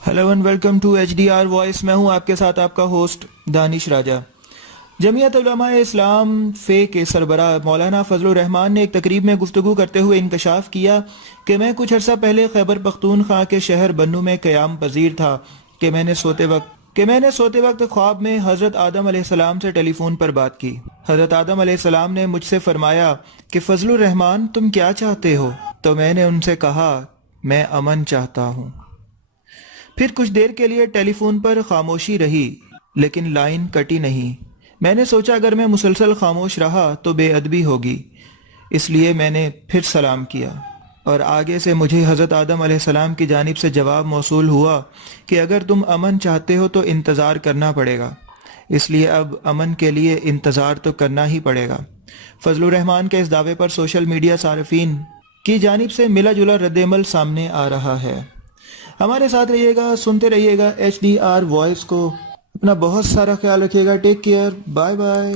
Hello and welcome to HDR voice. मैं हूं आपके साथ आपका होस्ट दानिश राजा। जमीयत उलमा इस्लाम फे के सरबराह मौलाना फजलुर रहमान ने एक तकरीब में गुफ्तगू करते हुए इंकशाफ किया कि मैं कुछ अर्सा पहले खैबर पख्तूनख्वा के शहर बन्नू में क़याम पजीर था कि मैंने सोते वक्त ख्वाब में हज़रत आदम अलैहिस्सलाम से टेलीफोन पर बात की। हज़रत आदम अलैहिस्सलाम ने मुझसे फरमाया कि फजलुर रहमान तुम क्या चाहते हो? तो मैंने उनसे कहा मैं अमन चाहता हूँ। फिर कुछ देर के लिए टेलीफोन पर खामोशी रही, लेकिन लाइन कटी नहीं। मैंने सोचा अगर मैं मुसलसल खामोश रहा तो बेअदबी होगी, इसलिए मैंने फिर सलाम किया और आगे से मुझे हज़रत आदम अलैहिस्सलाम की जानिब से जवाब मौसूल हुआ कि अगर तुम अमन चाहते हो तो इंतज़ार करना पड़ेगा, इसलिए अब अमन के लिए इंतज़ार तो करना ही पड़ेगा। फजलुर रहमान के इस दावे पर सोशल मीडिया सार्फिन की जानिब से मिला जुला रद्दअमल सामने आ रहा है। हमारे साथ रहिएगा, सुनते रहिएगा HDR वॉइस को। अपना बहुत सारा ख्याल रखिएगा। Take care, bye bye.